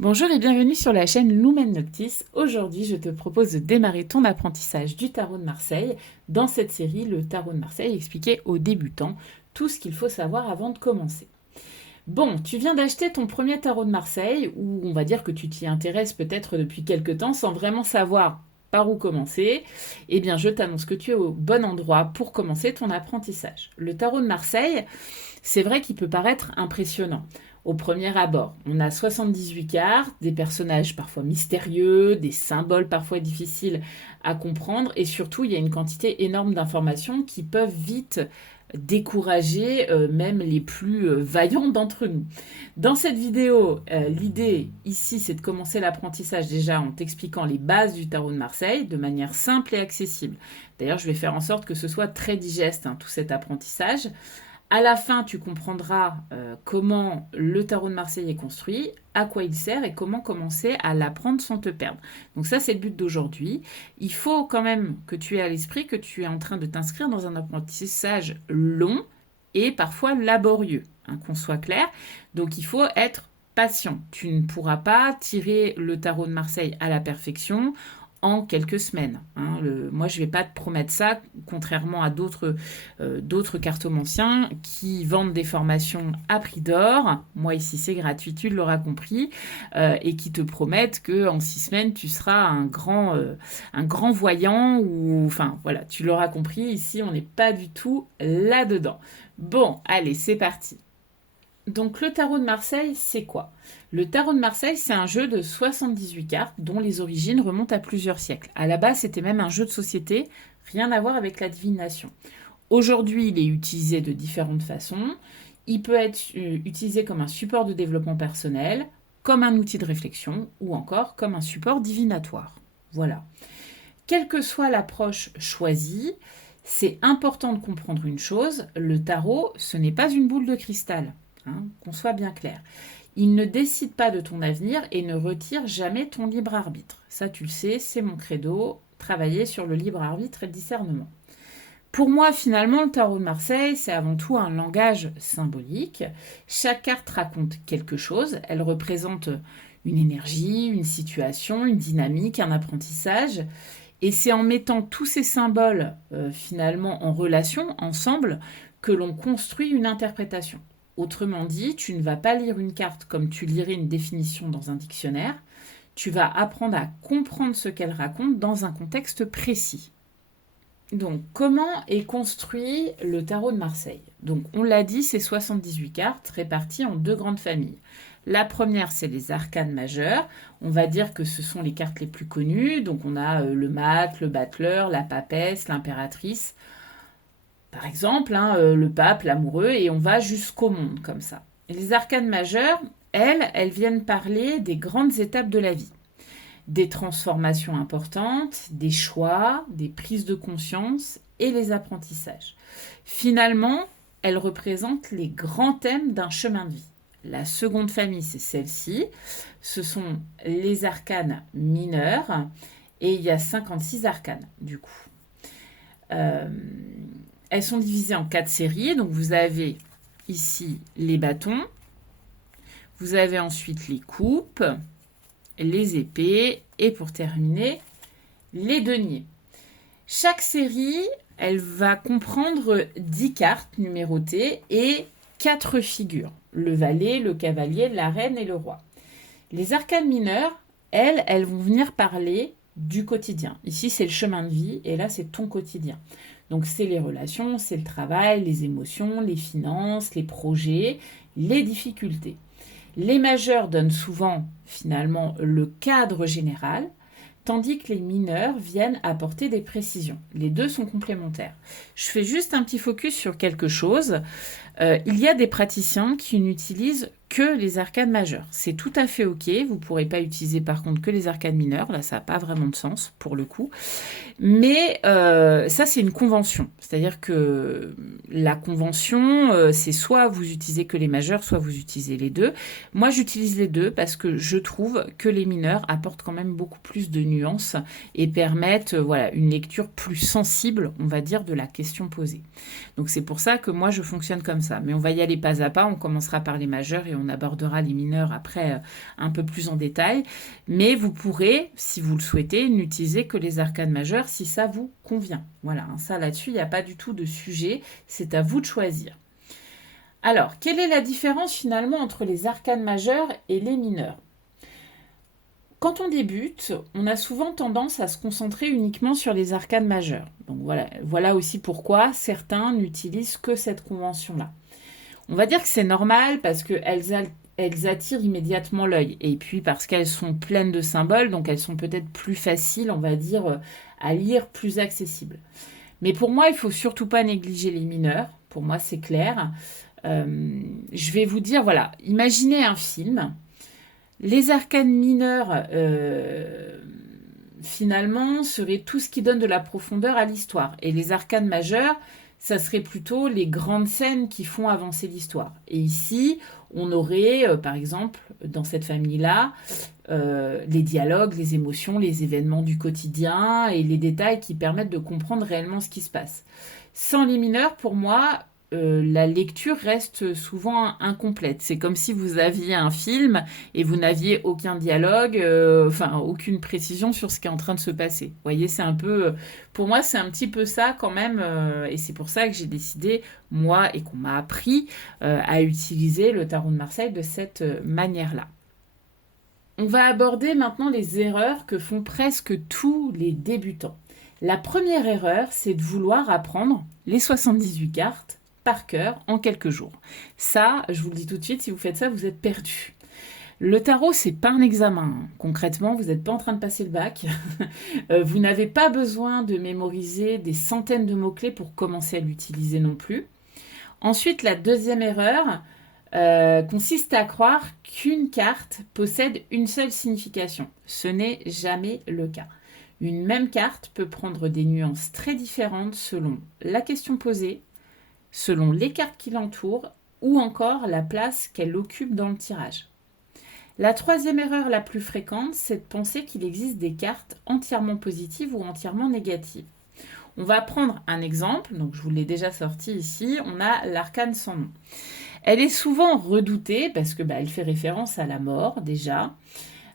Bonjour et bienvenue sur la chaîne Lumen Noctis. Aujourd'hui, je te propose de démarrer ton apprentissage du tarot de Marseille. Dans cette série, le tarot de Marseille expliqué aux débutants tout ce qu'il faut savoir avant de commencer. Bon, tu viens d'acheter ton premier tarot de Marseille, ou on va dire que tu t'y intéresses peut-être depuis quelque temps sans vraiment savoir par où commencer. Eh bien, je t'annonce que tu es au bon endroit pour commencer ton apprentissage. Le tarot de Marseille, c'est vrai qu'il peut paraître impressionnant. Au premier abord, on a 78 cartes, des personnages parfois mystérieux, des symboles parfois difficiles à comprendre, et surtout, il y a une quantité énorme d'informations qui peuvent vite décourager même les plus vaillants d'entre nous. Dans cette vidéo, l'idée ici, c'est de commencer l'apprentissage déjà en t'expliquant les bases du tarot de Marseille de manière simple et accessible. D'ailleurs, je vais faire en sorte que ce soit très digeste, tout cet apprentissage. À la fin, tu comprendras comment le tarot de Marseille est construit, à quoi il sert et comment commencer à l'apprendre sans te perdre. Donc ça, c'est le but d'aujourd'hui. Il faut quand même que tu aies à l'esprit que tu es en train de t'inscrire dans un apprentissage long et parfois laborieux, qu'on soit clair. Donc il faut être patient. Tu ne pourras pas tirer le tarot de Marseille à la perfection en quelques semaines. Moi, je ne vais pas te promettre ça, contrairement à d'autres cartomanciens qui vendent des formations à prix d'or. Moi, ici, c'est gratuit, tu l'auras compris, et qui te promettent qu'en 6 semaines, tu seras un grand voyant. Enfin, voilà, tu l'auras compris, ici, on n'est pas du tout là-dedans. Bon, allez, c'est parti. Donc le tarot de Marseille, c'est quoi? Le tarot de Marseille, c'est un jeu de 78 cartes dont les origines remontent à plusieurs siècles. À la base, c'était même un jeu de société, rien à voir avec la divination. Aujourd'hui, il est utilisé de différentes façons. Il peut être utilisé comme un support de développement personnel, comme un outil de réflexion ou encore comme un support divinatoire. Voilà. Quelle que soit l'approche choisie, c'est important de comprendre une chose, le tarot, ce n'est pas une boule de cristal, qu'on soit bien clair. Il ne décide pas de ton avenir et ne retire jamais ton libre arbitre. Ça, tu le sais, c'est mon credo, travailler sur le libre arbitre et le discernement. Pour moi, finalement, le tarot de Marseille, c'est avant tout un langage symbolique. Chaque carte raconte quelque chose, elle représente une énergie, une situation, une dynamique, un apprentissage. Et c'est en mettant tous ces symboles finalement en relation, ensemble, que l'on construit une interprétation. Autrement dit, tu ne vas pas lire une carte comme tu lirais une définition dans un dictionnaire, tu vas apprendre à comprendre ce qu'elle raconte dans un contexte précis. Donc, comment est construit le tarot de Marseille? Donc, on l'a dit, c'est 78 cartes réparties en deux grandes familles. La première, c'est les arcanes majeures. On va dire que ce sont les cartes les plus connues. Donc, on a le mat, le battleur, la papesse, l'impératrice. Par exemple, le pape, l'amoureux, et on va jusqu'au monde comme ça. Et les arcanes majeures, elles viennent parler des grandes étapes de la vie, des transformations importantes, des choix, des prises de conscience et les apprentissages. Finalement, elles représentent les grands thèmes d'un chemin de vie. La seconde famille, c'est celle-ci. Ce sont les arcanes mineurs et il y a 56 arcanes du coup. Elles sont divisées en 4 séries. Donc vous avez ici les bâtons, vous avez ensuite les coupes, les épées et pour terminer, les deniers. Chaque série, elle va comprendre 10 cartes numérotées et 4 figures, le valet, le cavalier, la reine et le roi. Les arcanes mineures, elles vont venir parler du quotidien. Ici, c'est le chemin de vie et là, c'est ton quotidien. Donc, c'est les relations, c'est le travail, les émotions, les finances, les projets, les difficultés. Les majeurs donnent souvent finalement le cadre général, tandis que les mineurs viennent apporter des précisions. Les deux sont complémentaires. Je fais juste un petit focus sur quelque chose. Il y a des praticiens qui n'utilisent que les arcanes majeures. C'est tout à fait ok. Vous ne pourrez pas utiliser par contre que les arcanes mineures. Là, ça n'a pas vraiment de sens pour le coup. Mais ça, c'est une convention. C'est-à-dire que la convention, c'est soit vous utilisez que les majeurs, soit vous utilisez les deux. Moi, j'utilise les deux parce que je trouve que les mineurs apportent quand même beaucoup plus de nuances et permettent une lecture plus sensible, on va dire, de la question posée. Donc, c'est pour ça que moi, je fonctionne comme ça. ça. Mais on va y aller pas à pas, on commencera par les majeurs et on abordera les mineurs après un peu plus en détail. Mais vous pourrez, si vous le souhaitez, n'utiliser que les arcanes majeures si ça vous convient. Voilà, ça là-dessus, il n'y a pas du tout de sujet, c'est à vous de choisir. Alors, quelle est la différence finalement entre les arcanes majeures et les mineurs? Quand on débute, on a souvent tendance à se concentrer uniquement sur les arcanes majeures. Donc voilà aussi pourquoi certains n'utilisent que cette convention-là. On va dire que c'est normal parce qu'elles attirent immédiatement l'œil. Et puis parce qu'elles sont pleines de symboles, donc elles sont peut-être plus faciles, on va dire, à lire, plus accessibles. Mais pour moi, il ne faut surtout pas négliger les mineurs. Pour moi, c'est clair. Je vais vous dire, voilà, imaginez un film. Les arcanes mineurs, finalement, seraient tout ce qui donne de la profondeur à l'histoire. Et les arcanes majeures, ça serait plutôt les grandes scènes qui font avancer l'histoire. Et ici, on aurait, par exemple, dans cette famille-là, les dialogues, les émotions, les événements du quotidien et les détails qui permettent de comprendre réellement ce qui se passe. Sans les mineurs, pour moi, la lecture reste souvent incomplète. C'est comme si vous aviez un film et vous n'aviez aucun dialogue, aucune précision sur ce qui est en train de se passer. Vous voyez, c'est un peu, pour moi, c'est un petit peu ça quand même, et c'est pour ça que j'ai décidé, moi, et qu'on m'a appris à utiliser le tarot de Marseille de cette manière-là. On va aborder maintenant les erreurs que font presque tous les débutants. La première erreur, c'est de vouloir apprendre les 78 cartes par cœur en quelques jours. Ça, je vous le dis tout de suite, si vous faites ça, vous êtes perdu. Le tarot, c'est pas un examen. Concrètement, vous n'êtes pas en train de passer le bac. Vous n'avez pas besoin de mémoriser des centaines de mots-clés pour commencer à l'utiliser non plus. Ensuite, la deuxième erreur consiste à croire qu'une carte possède une seule signification. Ce n'est jamais le cas. Une même carte peut prendre des nuances très différentes selon la question posée, selon les cartes qui l'entourent ou encore la place qu'elle occupe dans le tirage. La troisième erreur la plus fréquente, c'est de penser qu'il existe des cartes entièrement positives ou entièrement négatives. On va prendre un exemple, donc je vous l'ai déjà sorti ici, on a l'arcane sans nom. Elle est souvent redoutée parce que elle fait référence à la mort déjà,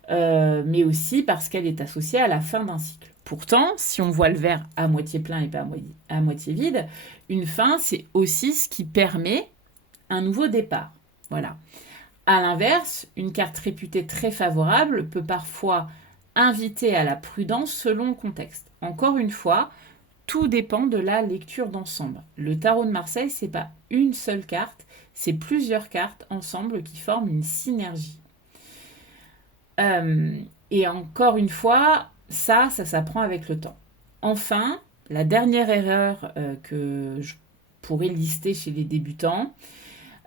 mais aussi parce qu'elle est associée à la fin d'un cycle. Pourtant, si on voit le verre à moitié plein et pas à moitié vide, une fin, c'est aussi ce qui permet un nouveau départ. Voilà. À l'inverse, une carte réputée très favorable peut parfois inviter à la prudence selon le contexte. Encore une fois, tout dépend de la lecture d'ensemble. Le tarot de Marseille, c'est pas une seule carte, c'est plusieurs cartes ensemble qui forment une synergie. Et encore une fois, ça s'apprend avec le temps. Enfin, la dernière erreur que je pourrais lister chez les débutants,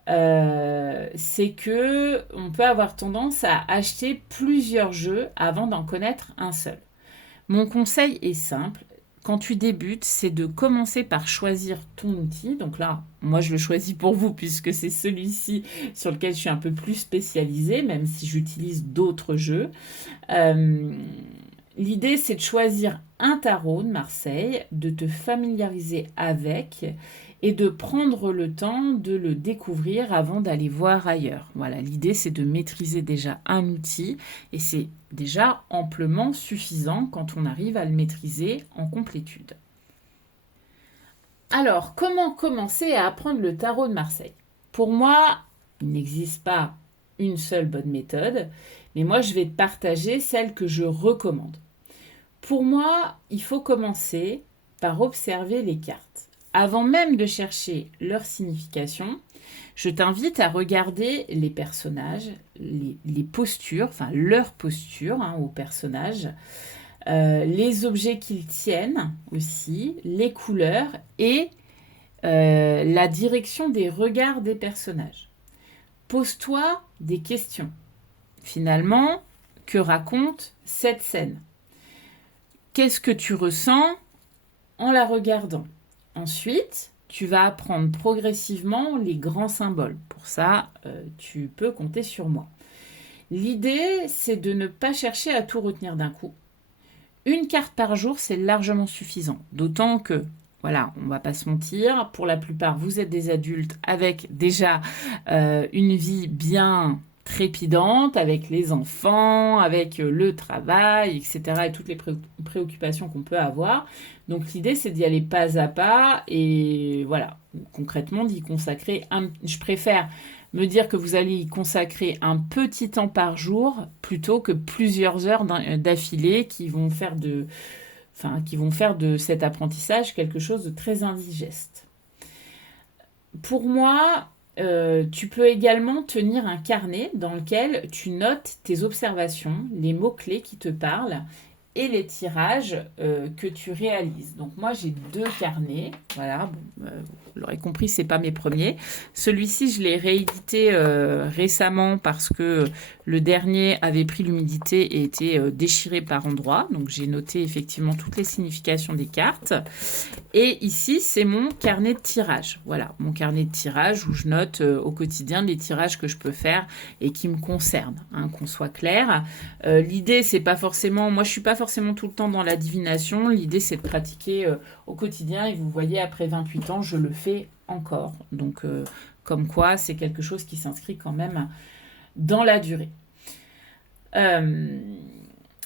c'est que on peut avoir tendance à acheter plusieurs jeux avant d'en connaître un seul. Mon conseil est simple. Quand tu débutes, c'est de commencer par choisir ton outil. Donc là, moi, je le choisis pour vous puisque c'est celui-ci sur lequel je suis un peu plus spécialisée, même si j'utilise d'autres jeux. L'idée, c'est de choisir un tarot de Marseille, de te familiariser avec et de prendre le temps de le découvrir avant d'aller voir ailleurs. Voilà, l'idée, c'est de maîtriser déjà un outil et c'est déjà amplement suffisant quand on arrive à le maîtriser en complétude. Alors, comment commencer à apprendre le tarot de Marseille? Pour moi, il n'existe pas une seule bonne méthode, mais moi, je vais te partager celle que je recommande. Pour moi, il faut commencer par observer les cartes. Avant même de chercher leur signification, je t'invite à regarder les personnages, les postures, enfin leur posture aux personnages, les objets qu'ils tiennent aussi, les couleurs et la direction des regards des personnages. Pose-toi des questions. Finalement, que raconte cette scène? Qu'est-ce que tu ressens en la regardant? Ensuite, tu vas apprendre progressivement les grands symboles. Pour ça, tu peux compter sur moi. L'idée, c'est de ne pas chercher à tout retenir d'un coup. Une carte par jour, c'est largement suffisant. D'autant que, Voilà, on va pas se mentir. Pour la plupart, vous êtes des adultes avec déjà une vie bien trépidante, avec les enfants, avec le travail, etc. et toutes les préoccupations qu'on peut avoir. Donc l'idée, c'est d'y aller pas à pas et voilà, concrètement, d'y consacrer Je préfère me dire que vous allez y consacrer un petit temps par jour plutôt que plusieurs heures d'affilée qui vont faire de cet apprentissage quelque chose de très indigeste. Pour moi, tu peux également tenir un carnet dans lequel tu notes tes observations, les mots-clés qui te parlent et les tirages que tu réalises. Donc moi, j'ai 2 carnets. Voilà, bon, vous l'aurez compris, c'est pas mes premiers. Celui-ci, je l'ai réédité récemment parce que le dernier avait pris l'humidité et était déchiré par endroits. Donc j'ai noté effectivement toutes les significations des cartes. Et ici, c'est mon carnet de tirage. Voilà, mon carnet de tirage où je note au quotidien les tirages que je peux faire et qui me concernent, hein, qu'on soit clair. L'idée, c'est pas forcément... Moi, je suis pas forcément tout le temps dans la divination. L'idée, c'est de pratiquer au quotidien. Et vous voyez, après 28 ans, je le fais encore. Donc, comme quoi, c'est quelque chose qui s'inscrit quand même dans la durée.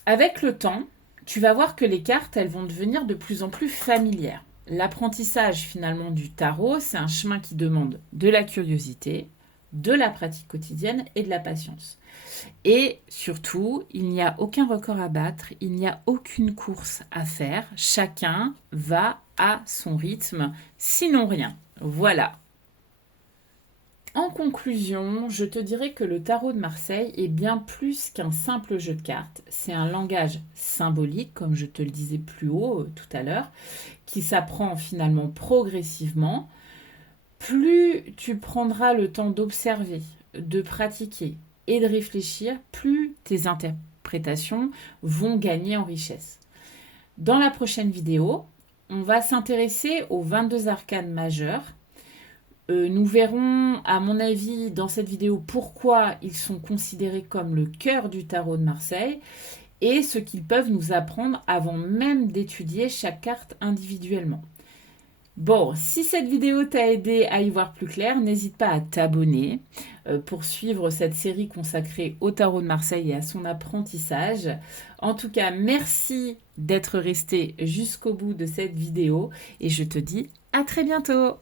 Avec le temps, tu vas voir que les cartes, elles vont devenir de plus en plus familières. L'apprentissage finalement du tarot, c'est un chemin qui demande de la curiosité, de la pratique quotidienne et de la patience. Et surtout, il n'y a aucun record à battre, il n'y a aucune course à faire. Chacun va à son rythme, sinon rien. Voilà. En conclusion, je te dirais que le tarot de Marseille est bien plus qu'un simple jeu de cartes. C'est un langage symbolique, comme je te le disais plus haut tout à l'heure, qui s'apprend finalement progressivement. Plus tu prendras le temps d'observer, de pratiquer et de réfléchir, plus tes interprétations vont gagner en richesse. Dans la prochaine vidéo, on va s'intéresser aux 22 arcanes majeures. Nous verrons, à mon avis, dans cette vidéo, pourquoi ils sont considérés comme le cœur du tarot de Marseille et ce qu'ils peuvent nous apprendre avant même d'étudier chaque carte individuellement. Bon, si cette vidéo t'a aidé à y voir plus clair, n'hésite pas à t'abonner pour suivre cette série consacrée au tarot de Marseille et à son apprentissage. En tout cas, merci d'être resté jusqu'au bout de cette vidéo et je te dis à très bientôt.